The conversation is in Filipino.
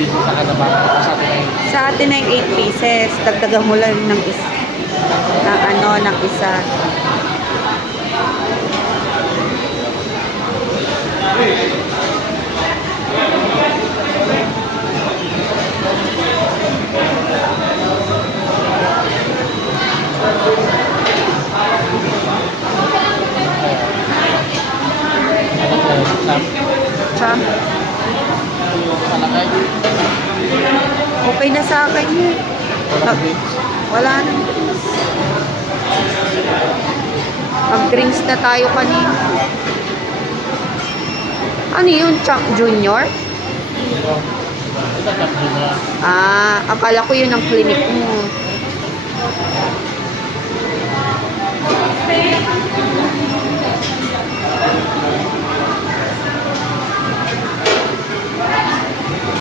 pieces sa kada bata. Tapos sa atin ay Sa atin na yung 8 pieces. Dagdagan mo lang ng isa. Ng isa. Champ. palagay. Okay na sa akin yun. Wala na. Mag-drinks na tayo kanina. Ano yun? Champ Junior? Ito, champ na. Akala ko yun ang clinic mo.